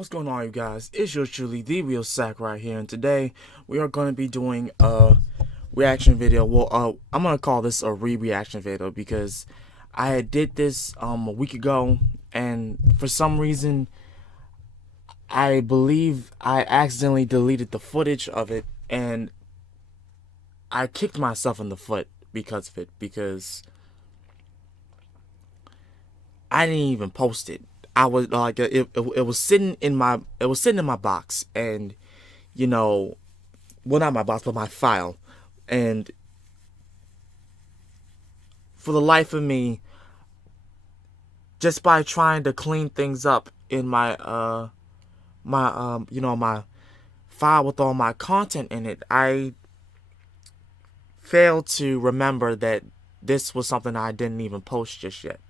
What's going on, you guys? It's yours truly, the real Sakurai here, and today we are going to be doing a reaction video. Well, I'm gonna call this a reaction video because I did this a week ago, and for some reason, I believe I accidentally deleted the footage of it, and I kicked myself in the foot because of it, because I didn't even post it. I was like, it was sitting in my box, and well, not my box, but my file, and for the life of me, just by trying to clean things up in my file with all my content in it, I failed to remember that this was something I didn't even post just yet,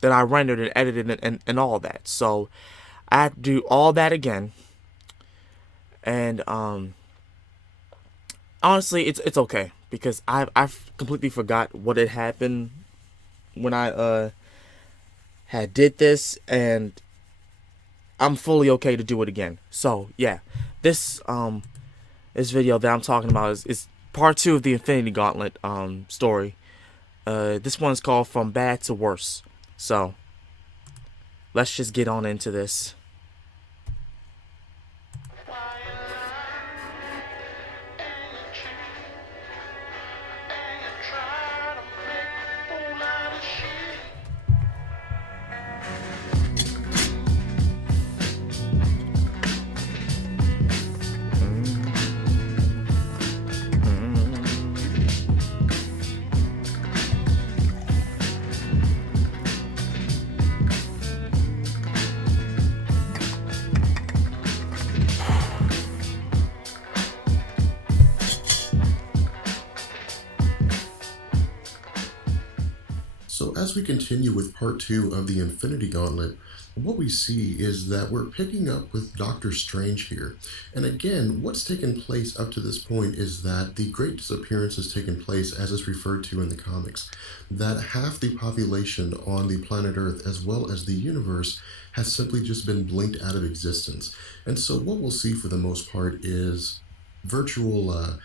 that I rendered and edited and all that. So I had to do all that again. And honestly, it's okay, because I've completely forgot what had happened when I had did this, and I'm fully okay to do it again. So yeah, this video that I'm talking about is part 2 of the Infinity Gauntlet story. This one's called From Bad to Worse. So let's just get on into this. So as we continue with part 2 of the Infinity Gauntlet, what we see is that we're picking up with Doctor Strange here. And again, what's taken place up to this point is that the Great Disappearance has taken place, as is referred to in the comics, that half the population on the planet Earth, as well as the universe, has simply just been blinked out of existence. And so what we'll see for the most part is virtual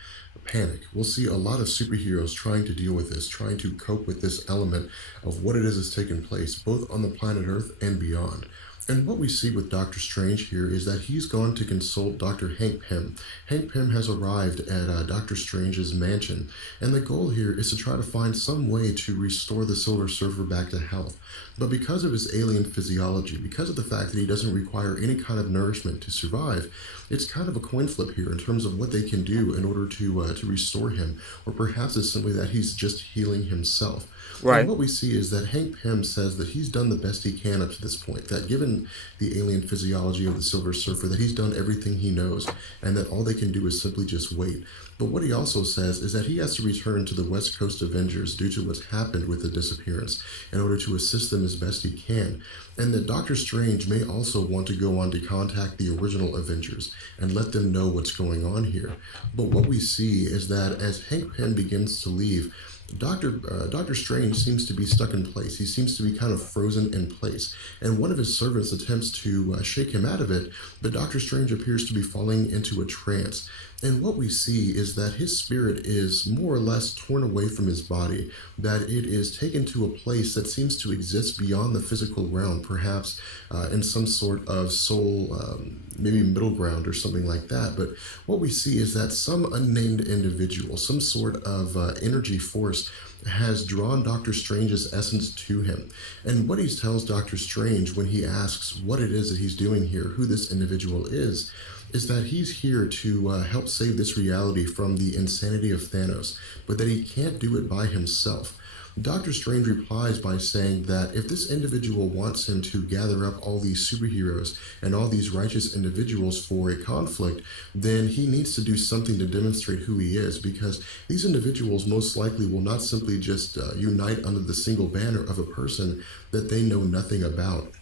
panic. We'll see a lot of superheroes trying to deal with this, trying to cope with this element of what it is that's taken place, both on the planet Earth and beyond. And what we see with Doctor Strange here is that he's gone to consult Dr. Hank Pym. Hank Pym has arrived at Doctor Strange's mansion, and the goal here is to try to find some way to restore the Silver Surfer back to health. But because of his alien physiology, because of the fact that he doesn't require any kind of nourishment to survive, it's kind of a coin flip here in terms of what they can do in order to restore him, or perhaps it's simply that he's just healing himself. Right. And what we see is that Hank Pym says that he's done the best he can up to this point, that given the alien physiology of the Silver Surfer, that he's done everything he knows, and that all they can do is simply just wait. But what he also says is that he has to return to the West Coast Avengers due to what's happened with the disappearance in order to assist them as best he can, and that Doctor Strange may also want to go on to contact the original Avengers and let them know what's going on here. But what we see is that as Hank Pym begins to leave, Doctor Strange seems to be stuck in place. He seems to be kind of frozen in place. And one of his servants attempts to shake him out of it, but Doctor Strange appears to be falling into a trance. And what we see is that his spirit is more or less torn away from his body, that it is taken to a place that seems to exist beyond the physical realm, perhaps in some sort of soul, maybe middle ground or something like that. But what we see is that some unnamed individual, some sort of energy force, has drawn Doctor Strange's essence to him. And what he tells Doctor Strange when he asks what it is that he's doing here, who this individual is that he's here to help save this reality from the insanity of Thanos, but that he can't do it by himself. Doctor Strange replies by saying that if this individual wants him to gather up all these superheroes and all these righteous individuals for a conflict, then he needs to do something to demonstrate who he is, because these individuals most likely will not simply just unite under the single banner of a person that they know nothing about.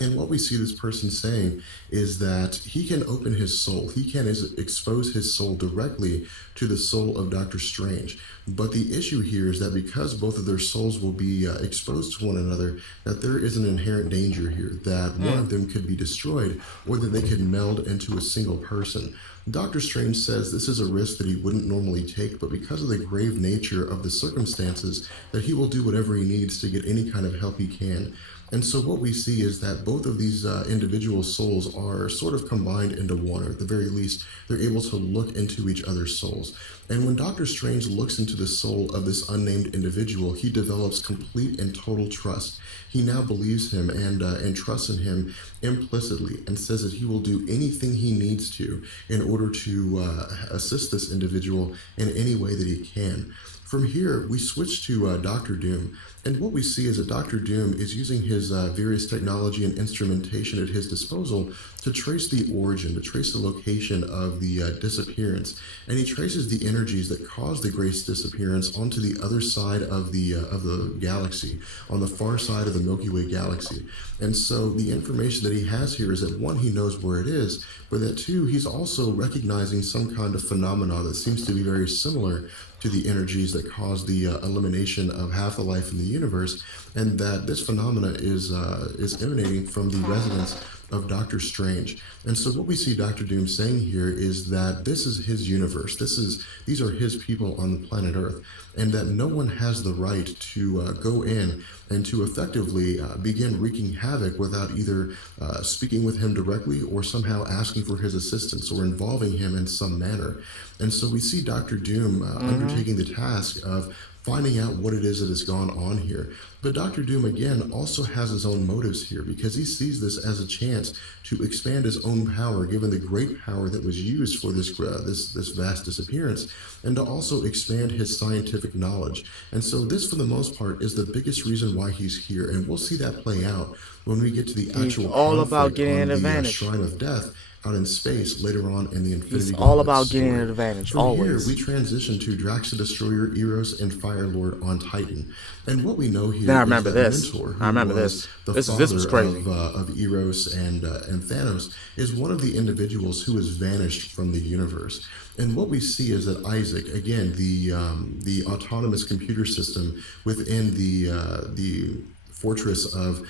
And what we see this person saying is that he can open his soul. He can expose his soul directly to the soul of Doctor Strange. But the issue here is that because both of their souls will be exposed to one another, that there is an inherent danger here that one of them could be destroyed or that they could meld into a single person. Doctor Strange says this is a risk that he wouldn't normally take, but because of the grave nature of the circumstances, that he will do whatever he needs to get any kind of help he can. And so what we see is that both of these individual souls are sort of combined into one, or at the very least, they're able to look into each other's souls. And when Doctor Strange looks into the soul of this unnamed individual, he develops complete and total trust. He now believes him and trusts in him implicitly, and says that he will do anything he needs to in order to assist this individual in any way that he can. From here, we switch to Doctor Doom, and what we see is that Doctor Doom is using his various technology and instrumentation at his disposal to trace the origin, to trace the location of the disappearance, and he traces the energies that caused the Grace disappearance onto the other side of the galaxy, on the far side of the Milky Way galaxy. And so the information that he has here is that one, he knows where it is, but that two, he's also recognizing some kind of phenomena that seems to be very similar to the energies that cause the elimination of half the life in the universe, and that this phenomena is emanating from the residence of Doctor Strange. And so what we see Doctor Doom saying here is that this is his universe. These are his people on the planet Earth, and that no one has the right to go in and to effectively begin wreaking havoc without either speaking with him directly or somehow asking for his assistance or involving him in some manner. And so we see Doctor Doom undertaking the task of finding out what it is that has gone on here. But Doctor Doom, again, also has his own motives here, because he sees this as a chance to expand his own power, given the great power that was used for this vast disappearance, and to also expand his scientific knowledge. And so this, for the most part, is the biggest reason why he's here, and we'll see that play out when we get to the actual all about conflict getting on an the advantage. Shrine of Death out in space later on in the Infinity He's Gauntlet all about story. getting an advantage, From always. here, we transition to Drax the Destroyer, Eros, and Firelord on Titan. And what we know here Then I is remember that this. Mentor, who I remember was this. the This father was crazy. of Eros and Thanos, is one of the individuals who has vanished from the universe. And what we see is that Isaac, again, the autonomous computer system within the fortress of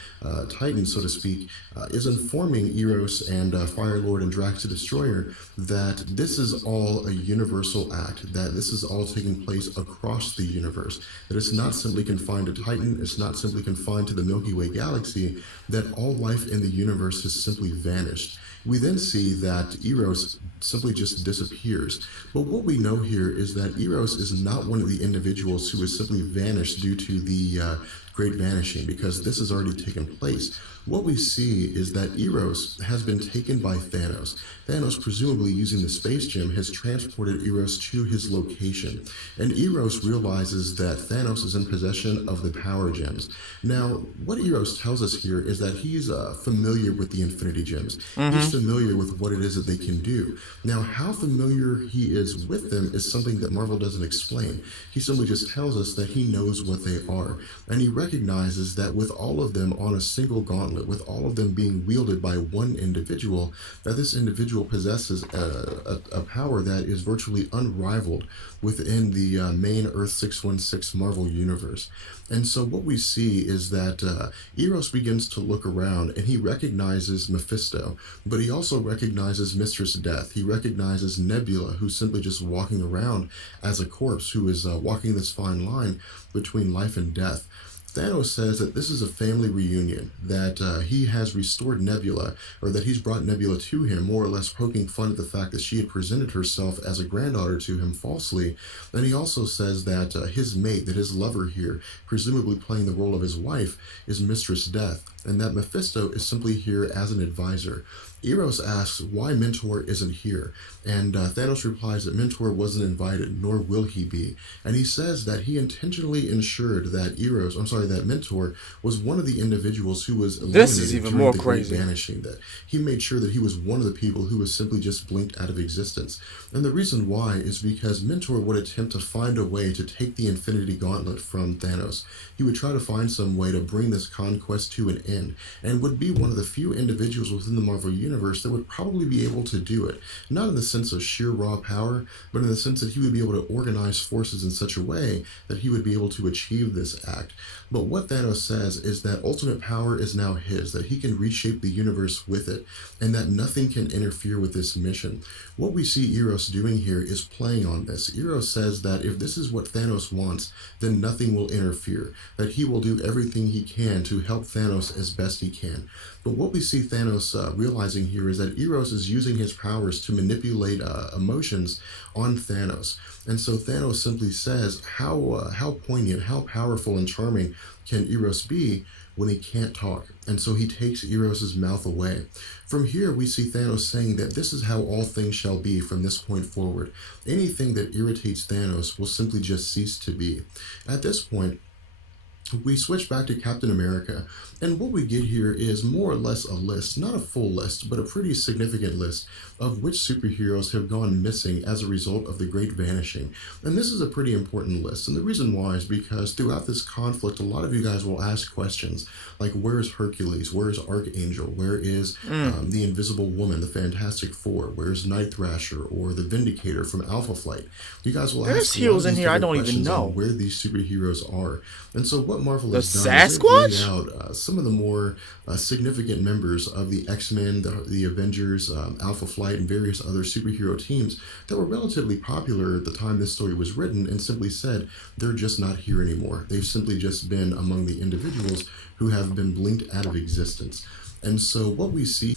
Titan, so to speak, is informing Eros and Firelord and Drax the Destroyer that this is all a universal act, that this is all taking place across the universe, that it's not simply confined to Titan, it's not simply confined to the Milky Way galaxy, that all life in the universe has simply vanished. We then see that Eros simply just disappears. But what we know here is that Eros is not one of the individuals who has simply vanished due to the Great Vanishing, because this has already taken place. What we see is that Eros has been taken by Thanos. Thanos, presumably using the space gem, has transported Eros to his location. And Eros realizes that Thanos is in possession of the power gems. Now, what Eros tells us here is that he's familiar with the Infinity Gems. He's familiar with what it is that they can do. Now, how familiar he is with them is something that Marvel doesn't explain. He simply just tells us that he knows what they are. And he recognizes that with all of them on a single gauntlet, with all of them being wielded by one individual, that this individual possesses a power that is virtually unrivaled within the main Earth 616 Marvel universe. And so what we see is that Eros begins to look around, and he recognizes Mephisto, but he also recognizes Mistress Death. He recognizes Nebula, who's simply just walking around as a corpse, who is walking this fine line between life and death. Thanos says that this is a family reunion, that he has restored Nebula, or that he's brought Nebula to him, more or less poking fun at the fact that she had presented herself as a granddaughter to him falsely. And he also says that his mate, that his lover here, presumably playing the role of his wife, is Mistress Death, and that Mephisto is simply here as an advisor. Eros asks why Mentor isn't here, and Thanos replies that Mentor wasn't invited, nor will he be. And he says that he intentionally ensured that that Mentor was one of the individuals who was This is eliminated even during more the Great crazy. Vanishing, that he made sure that he was one of the people who was simply just blinked out of existence. And the reason why is because Mentor would attempt to find a way to take the Infinity Gauntlet from Thanos. He would try to find some way to bring this conquest to an end, and would be one of the few individuals within the Marvel Universe that would probably be able to do it. Not in the sense of sheer raw power, but in the sense that he would be able to organize forces in such a way that he would be able to achieve this act. But what Thanos says is that ultimate power is now his, that he can reshape the universe with it, and that nothing can interfere with this mission. What we see Eros doing here is playing on this. Eros says that if this is what Thanos wants, then nothing will interfere, that he will do everything he can to help Thanos as best he can. But what we see Thanos realizing here is that Eros is using his powers to manipulate emotions on Thanos. And so Thanos simply says, how poignant, how powerful and charming can Eros be when he can't talk? And so he takes Eros's mouth away. From here, we see Thanos saying that this is how all things shall be from this point forward. Anything that irritates Thanos will simply just cease to be. At this point, we switch back to Captain America, and what we get here is more or less a list, not a full list, but a pretty significant list of which superheroes have gone missing as a result of the Great Vanishing. And this is a pretty important list, and the reason why is because throughout this conflict, a lot of you guys will ask questions like, where is Hercules? Where is Archangel? Where is the Invisible Woman, the Fantastic Four? Where's Night Thrasher or the Vindicator from Alpha Flight? You guys will There's ask heroes in here I don't even know. where these superheroes are. And so what Marvel The has done is they've laid Sasquatch? out some of the more significant members of the X-Men, the Avengers, Alpha Flight, and various other superhero teams that were relatively popular at the time this story was written, and simply said they're just not here anymore. They've simply just been among the individuals who have been blinked out of existence. And so what we see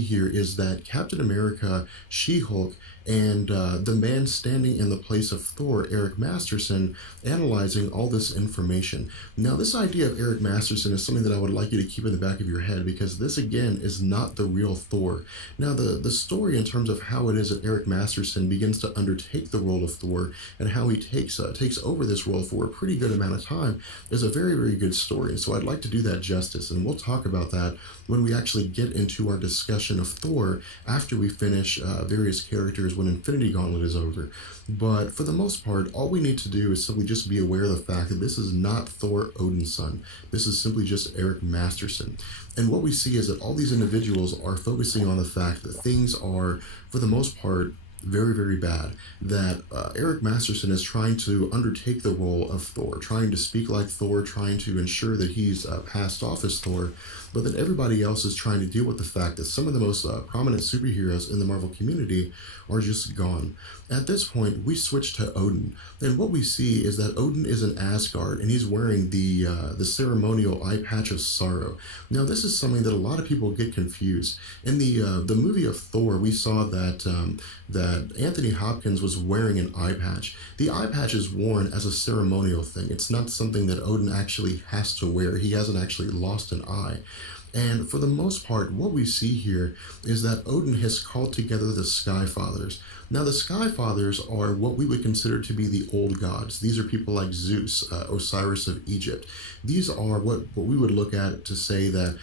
here is that Captain America, She-Hulk, and the man standing in the place of Thor, Eric Masterson, analyzing all this information. Now, this idea of Eric Masterson is something that I would like you to keep in the back of your head, because this, again, is not the real Thor. Now, the story in terms of how it is that Eric Masterson begins to undertake the role of Thor and how he takes over this role for a pretty good amount of time is a very, very good story. And so I'd like to do that justice, and we'll talk about that when we actually get into our discussion of Thor after we finish various characters when Infinity Gauntlet is over. But for the most part, all we need to do is simply just be aware of the fact that this is not Thor Odin's son. This is simply just Eric Masterson. And what we see is that all these individuals are focusing on the fact that things are, for the most part, very, very bad. That Eric Masterson is trying to undertake the role of Thor, trying to speak like Thor, trying to ensure that he's passed off as Thor, but that everybody else is trying to deal with the fact that some of the most prominent superheroes in the Marvel community are just gone. At this point, we switch to Odin, and what we see is that Odin is in Asgard, and he's wearing the ceremonial eye patch of sorrow. Now, this is something that a lot of people get confused. In the movie of Thor, we saw that that Anthony Hopkins was wearing an eye patch. The eye patch is worn as a ceremonial thing. It's not something that Odin actually has to wear. He hasn't actually lost an eye. And for the most part, what we see here is that Odin has called together the Sky Fathers. Now, the Sky Fathers are what we would consider to be the old gods. These are people like Zeus, Osiris of Egypt. These are what we would look at to say that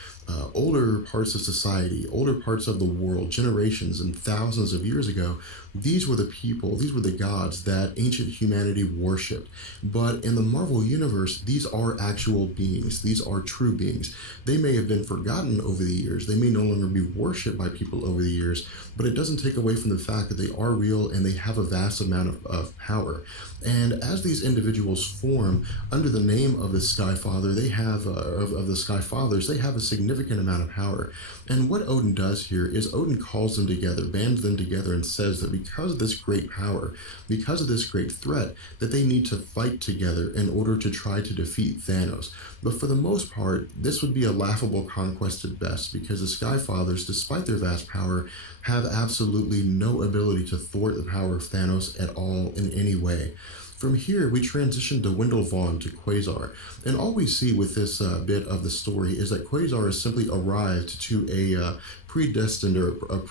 older parts of society, older parts of the world, generations and thousands of years ago, these were the people, these were the gods that ancient humanity worshipped. But in the Marvel Universe, these are actual beings. These are true beings. They may have been forgotten over the years. They may no longer be worshipped by people over the years, but it doesn't take away from the fact that they are real and they have a vast amount of power. And as these individuals form under the name of the Sky Father, they have of the Sky Fathers, they have a significant amount of power. And what Odin does here is Odin calls them together, bands them together, and says that because of this great power, because of this great threat, that they need to fight together in order to try to defeat Thanos. But for the most part, this would be a laughable conquest at best, because the Sky Fathers, despite their vast power, have absolutely no ability to thwart the power of Thanos at all in any way. From here, we transition to Wendell Vaughn, to Quasar, and all we see with this bit of the story is that Quasar has simply arrived to predestined or a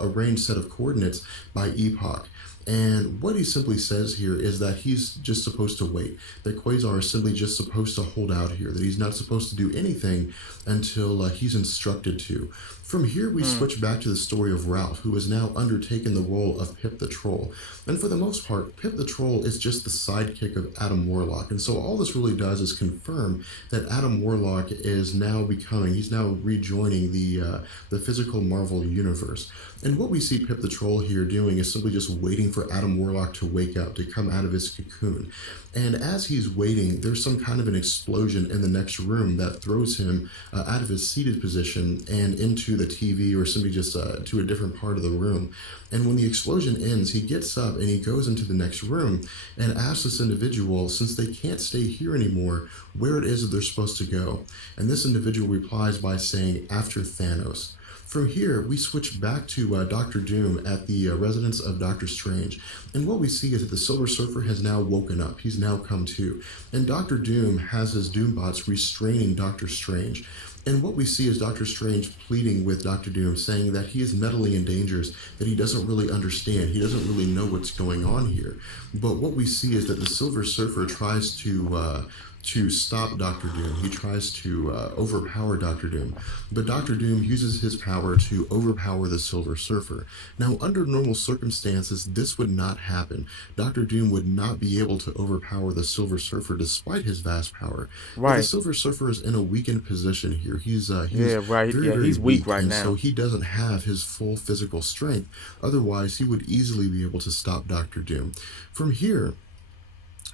arranged set of coordinates by epoch. And what he simply says here is that he's just supposed to wait, that Quasar is simply just supposed to hold out here, that he's not supposed to do anything until he's instructed to. From here, we switch back to the story of Ralph, who has now undertaken the role of Pip the Troll. And for the most part, Pip the Troll is just the sidekick of Adam Warlock. And so all this really does is confirm that Adam Warlock is now he's now rejoining the physical Marvel universe. And what we see Pip the Troll here doing is simply just waiting for Adam Warlock to wake up, to come out of his cocoon. And as he's waiting, there's some kind of an explosion in the next room that throws him out of his seated position and into the TV, or simply just to a different part of the room. And when the explosion ends, he gets up and he goes into the next room and asks this individual, since they can't stay here anymore, where it is that they're supposed to go. And this individual replies by saying, after Thanos. From here, we switch back to Doctor Doom at the residence of Doctor Strange. And what we see is that the Silver Surfer has now woken up. He's now come to. And Doctor Doom has his Doombots restraining Doctor Strange. And what we see is Doctor Strange pleading with Doctor Doom, saying that he is meddling in dangers that he doesn't really understand. He doesn't really know what's going on here. But what we see is that the Silver Surfer tries to stop Doctor Doom. He tries to overpower Doctor Doom. But Doctor Doom uses his power to overpower the Silver Surfer. Now, under normal circumstances, this would not happen. Doctor Doom would not be able to overpower the Silver Surfer despite his vast power. Right. But the Silver Surfer is in a weakened position here. He's very he's weak right and now. so he doesn't have his full physical strength. Otherwise, he would easily be able to stop Doctor Doom. From here,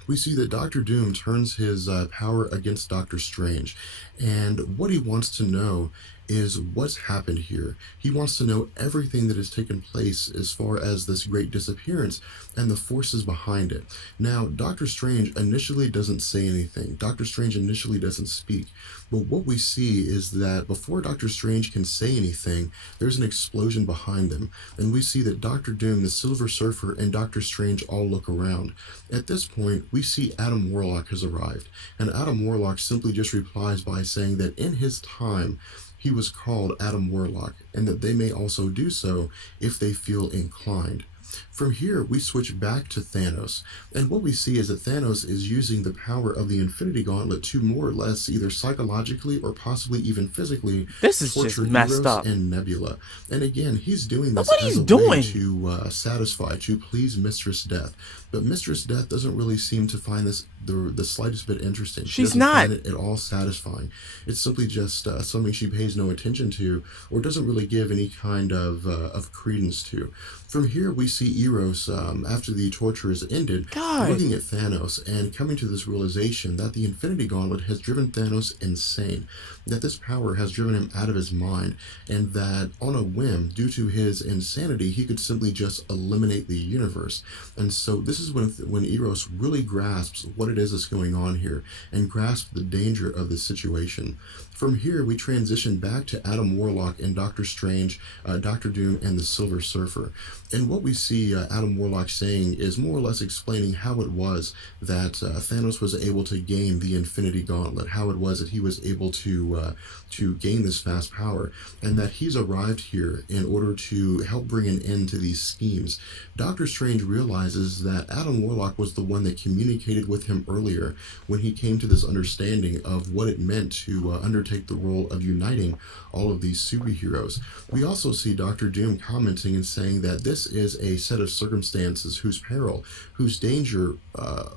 we see that Doctor Doom turns his power against Doctor Strange. And what he wants to know is what's happened here. He wants to know everything that has taken place as far as this great disappearance and the forces behind it. Now, Doctor Strange initially doesn't say anything. Doctor Strange initially doesn't speak. But what we see is that before Doctor Strange can say anything, there's an explosion behind them. And we see that Doctor Doom, the Silver Surfer, and Doctor Strange all look around. At this point, we see Adam Warlock has arrived. And Adam Warlock simply just replies by saying that in his time, he was called Adam Warlock, and that they may also do so if they feel inclined. From here, we switch back to Thanos, and what we see is that Thanos is using the power of the Infinity Gauntlet to more or less either psychologically or possibly even physically torture messed Heroes up. and Nebula. And again, he's doing this What as he's a doing? way to please Mistress Death. But Mistress Death doesn't really seem to find this the slightest bit interesting. She's doesn't not find it at all satisfying. It's simply just something she pays no attention to, or doesn't really give any kind of credence to. From here, we see Eros, after the torture is ended, looking at Thanos and coming to this realization that the Infinity Gauntlet has driven Thanos insane, that this power has driven him out of his mind, and that on a whim, due to his insanity, he could simply just eliminate the universe. And so this is when Eros really grasps what it is that's going on here, and grasps the danger of the situation. From here, we transition back to Adam Warlock and Doctor Strange, Doctor Doom, and the Silver Surfer. And what we see Adam Warlock saying is more or less explaining how it was that Thanos was able to gain the Infinity Gauntlet, how it was that he was able to gain this vast power, and that he's arrived here in order to help bring an end to these schemes. Doctor Strange realizes that Adam Warlock was the one that communicated with him earlier when he came to this understanding of what it meant to undertake the role of uniting all of these superheroes. We also see Doctor Doom commenting and saying that this is a set of circumstances whose peril, whose danger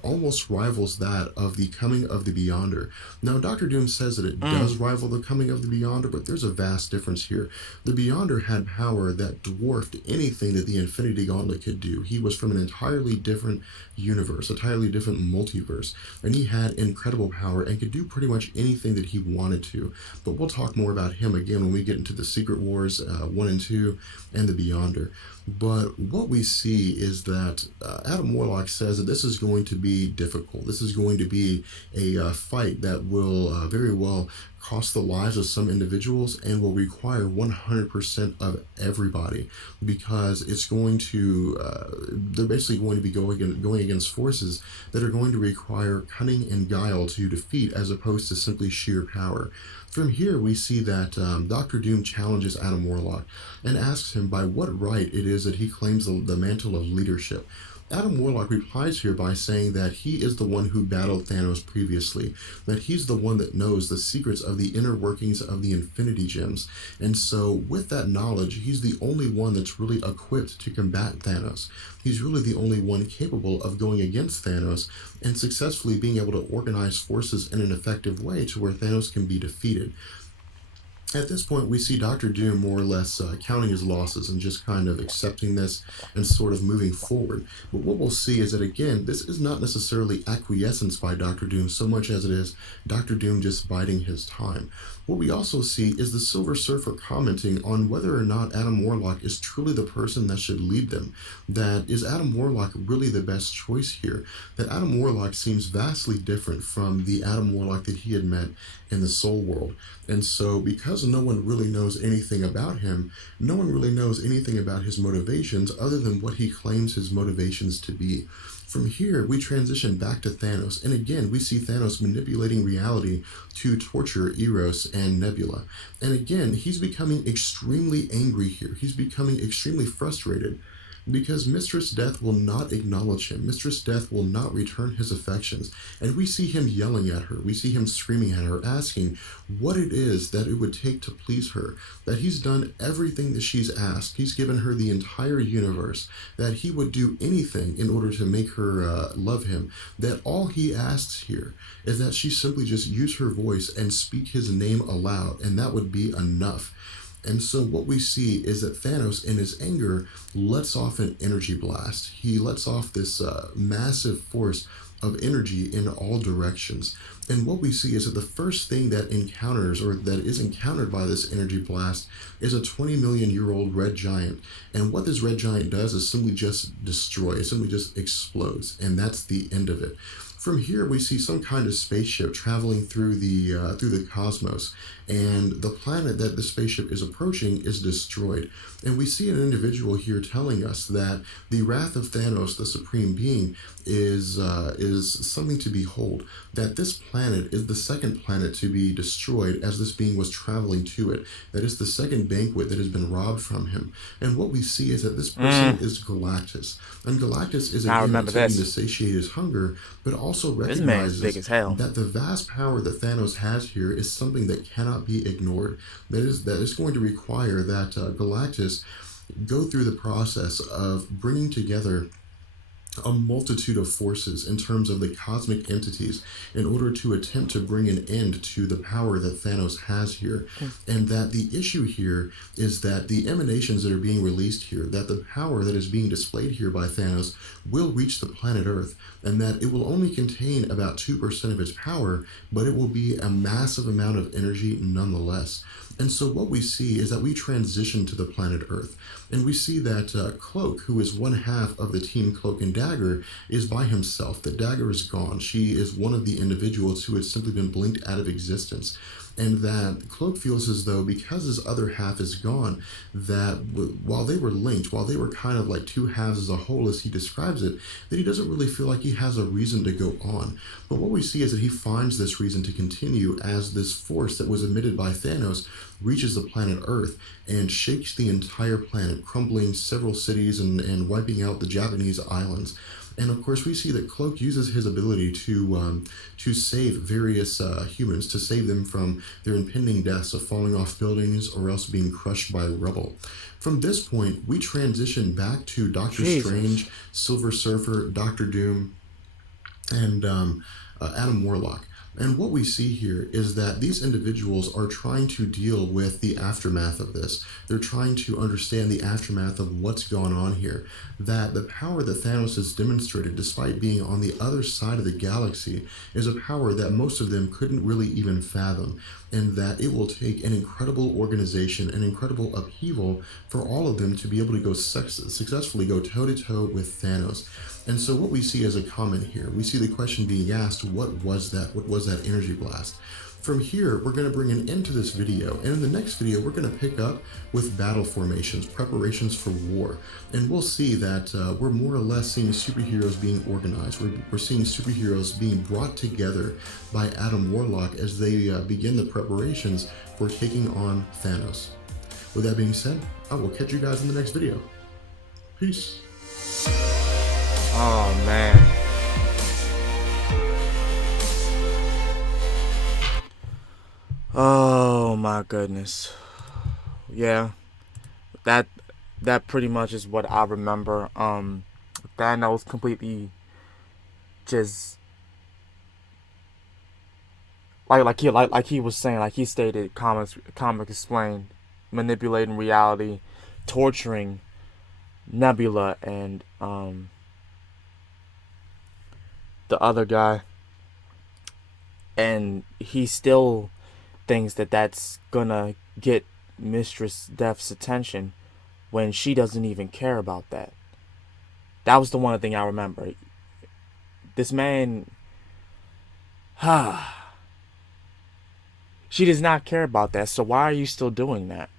almost rivals that of the coming of the Beyonder. Now, Doctor Doom says that it does rival the coming of the Beyonder, but there's a vast difference here. The Beyonder had power that dwarfed anything that the Infinity Gauntlet could do. He was from an entirely different universe, entirely different multiverse, and he had incredible power and could do pretty much anything that he wanted to. But we'll talk more about him again when we get into the Secret Wars 1 and 2 and the Beyonder. But what we see is that Adam Warlock says that this is going to be difficult. This is going to be a fight that will very well cost the lives of some individuals and will require 100% of everybody, because it's going to, they're basically going to be going against forces that are going to require cunning and guile to defeat, as opposed to simply sheer power. From here, we see that Dr. Doom challenges Adam Warlock and asks him by what right it is that he claims the mantle of leadership. Adam Warlock replies here by saying that he is the one who battled Thanos previously, that he's the one that knows the secrets of the inner workings of the Infinity Gems, and so with that knowledge, he's the only one that's really equipped to combat Thanos. He's really the only one capable of going against Thanos and successfully being able to organize forces in an effective way to where Thanos can be defeated. At this point, we see Dr. Doom more or less counting his losses and just kind of accepting this and sort of moving forward. But what we'll see is that, again, this is not necessarily acquiescence by Dr. Doom so much as it is Dr. Doom just biding his time. What we also see is the Silver Surfer commenting on whether or not Adam Warlock is truly the person that should lead them. That is Adam Warlock really the best choice here? That Adam Warlock seems vastly different from the Adam Warlock that he had met in the Soul World. And so because no one really knows anything about him, no one really knows anything about his motivations other than what he claims his motivations to be. From here, we transition back to Thanos, and again, we see Thanos manipulating reality to torture Eros and Nebula. And again, he's becoming extremely angry here. He's becoming extremely frustrated because Mistress Death will not acknowledge him. Mistress Death will not return his affections. And we see him yelling at her. We see him screaming at her, asking what it is that it would take to please her. That he's done everything that she's asked. He's given her the entire universe. That he would do anything in order to make her love him. That all he asks here is that she simply just use her voice and speak his name aloud. And that would be enough. And so what we see is that Thanos, in his anger, lets off an energy blast. He lets off this massive force of energy in all directions. And what we see is that the first thing that encounters, or that is encountered by this energy blast, is a 20-million-year-old red giant. And what this red giant does is simply just destroy. It simply just explodes. And that's the end of it. From here, we see some kind of spaceship traveling through the cosmos, and the planet that the spaceship is approaching is destroyed. And we see an individual here telling us that the wrath of Thanos, the Supreme Being, is something to behold. That this planet is the second planet to be destroyed as this being was traveling to it. That is the second banquet that has been robbed from him. And what we see is that this person is Galactus. And Galactus is again attempting to satiate his hunger, but also recognizes that the vast power that Thanos has here is something that cannot be ignored. That is going to require that Galactus go through the process of bringing together a multitude of forces in terms of the cosmic entities in order to attempt to bring an end to the power that Thanos has here. And that the issue here is that the emanations that are being released here, that the power that is being displayed here by Thanos will reach the planet Earth, and that it will only contain about 2% of its power, but it will be a massive amount of energy nonetheless. And so what we see is that we transition to the planet Earth, and we see that Cloak, who is one half of the team Cloak and Dagger, is by himself. That Dagger is gone. She is one of the individuals who has simply been blinked out of existence. And that Cloak feels as though because his other half is gone, that while they were linked, while they were kind of like two halves as a whole as he describes it, that he doesn't really feel like he has a reason to go on. But what we see is that he finds this reason to continue as this force that was emitted by Thanos reaches the planet Earth and shakes the entire planet, crumbling several cities and wiping out the Japanese islands. And of course, we see that Cloak uses his ability to save various humans, to save them from their impending deaths of falling off buildings or else being crushed by rubble. From this point, we transition back to Doctor Strange, Silver Surfer, Dr. Doom, and Adam Warlock. And what we see here is that these individuals are trying to deal with the aftermath of this. They're trying to understand the aftermath of what's gone on here. That the power that Thanos has demonstrated, despite being on the other side of the galaxy, is a power that most of them couldn't really even fathom. And that it will take an incredible organization, an incredible upheaval for all of them to be able to go successfully go toe-to-toe with Thanos. And so what we see as a comment here, we see the question being asked, what was that? What was that energy blast? From here, we're going to bring an end to this video, and in the next video, we're going to pick up with battle formations, preparations for war, and we'll see that we're more or less seeing superheroes being organized. We're seeing superheroes being brought together by Adam Warlock as they begin the preparations for taking on Thanos. With that being said, I will catch you guys in the next video. Peace. Oh man. Oh my goodness. Yeah. That pretty much is what I remember. Thanos completely just like he was saying, like he stated, comic explained, manipulating reality, torturing Nebula and the other guy, and he still thinks that that's gonna get Mistress Death's attention when she doesn't even care about that. That was the one thing I remember. This man, she does not care about that, so why are you still doing that?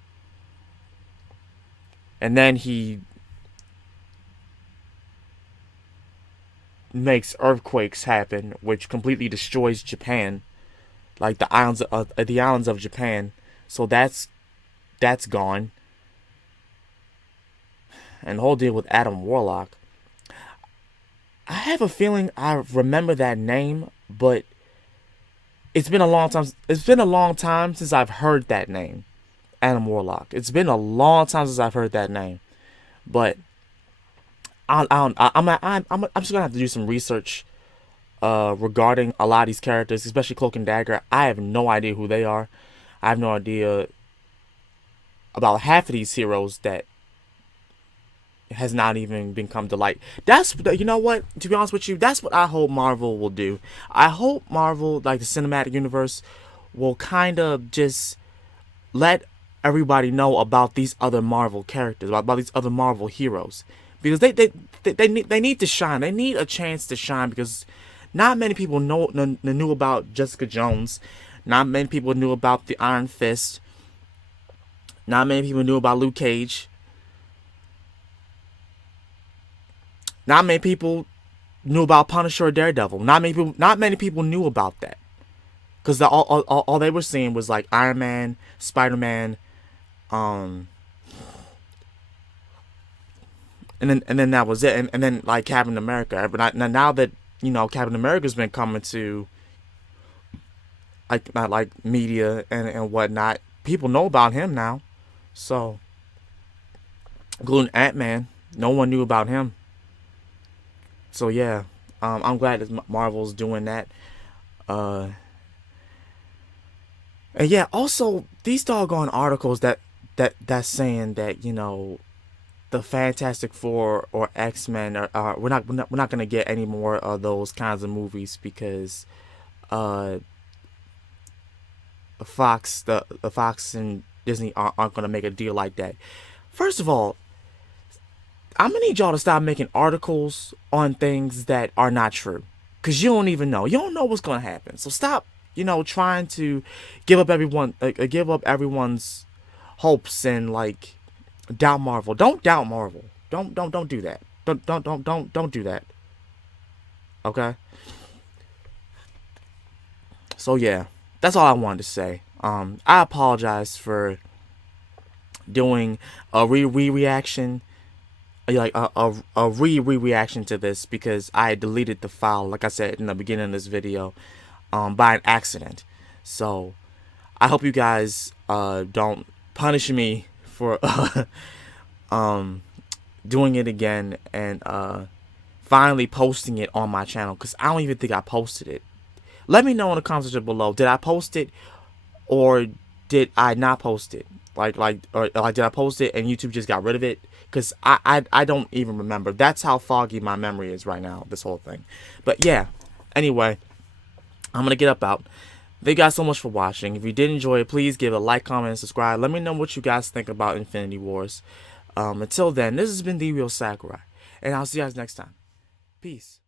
And then he makes earthquakes happen, which completely destroys Japan, like the islands of Japan. So that's gone. And the whole deal with Adam Warlock, I have a feeling I remember that name, but it's been a long time. It's been a long time since I've heard that name, Adam Warlock. It's been a long time since I've heard that name, but I'm just gonna have to do some research regarding a lot of these characters, especially Cloak and Dagger. I have no idea who they are. I have no idea about half of these heroes that has not even been come to light. That's, you know what, to be honest with you, that's what I hope Marvel will do. I hope Marvel, like the cinematic universe, will kind of just let everybody know about these other Marvel characters, about these other Marvel heroes, because they need to shine. They need a chance to shine, because not many people knew about Jessica Jones. Not many people knew about the Iron Fist. Not many people knew about Luke Cage. Not many people knew about Punisher or Daredevil. Not many people knew about that, because all they were seeing was like Iron Man, Spider-Man, and then that was it. And then like Captain America. But now that, you know, Captain America's been coming to like media and whatnot, people know about him now. So, including Ant-Man, no one knew about him. So yeah, I'm glad that Marvel's doing that. And yeah, also these doggone articles that's saying that, you know, the Fantastic Four or X-Men are we're not gonna get any more of those kinds of movies, because Fox and Disney aren't gonna make a deal like that. First of all, I'm gonna need y'all to stop making articles on things that are not true, because you don't even know. You don't know what's gonna happen. So stop, you know, trying to give up everyone's hopes and like doubt Marvel. Don't doubt Marvel. Don't do that. Don't do that. Okay. So yeah, that's all I wanted to say. I apologize for doing a reaction, like a reaction to this, because I deleted the file, like I said in the beginning of this video, by an accident. So I hope you guys don't punish me for doing it again and finally posting it on my channel, because I don't even think I posted it. Let me know in the comments section below. Did I post it, or did I not post it? Like did I post it and YouTube just got rid of it? Because I don't even remember. That's how foggy my memory is right now, this whole thing. But yeah, anyway, I'm going to get up out. Thank you guys so much for watching. If you did enjoy it, please give a like, comment, and subscribe. Let me know what you guys think about Infinity Wars. Until then, this has been The Real Sakurai, and I'll see you guys next time. Peace.